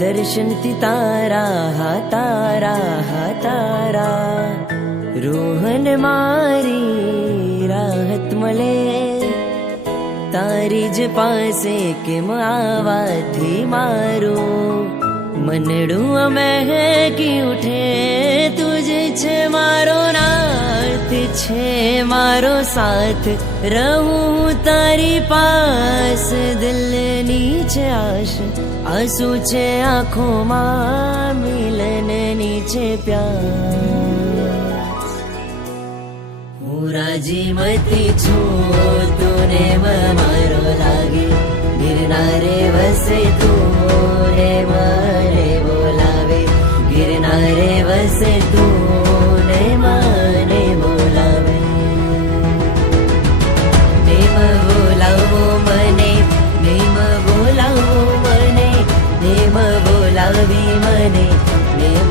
દર્શનથી તારા રોહન મારી રાહત મળે તારી જ પાસે કેમ આવાથી મારું મનડું મહેકી ઉઠે તુજ છે મારો નાથ છે મારો સાથ રહું તારી પાસ દિલની છે આશ આંસુ છે આંખોમાં મિલનની છે પ્યાસ હું રાજી મતી છું તુને મારો લાગે ગિરનારે વસે તું રે મને બોલાવે ગિરનારે વસે તું ને મને બોલાવે નેમ બોલાવો મને નેમ બોલાવો મને નેમ બોલાવી મને નેમ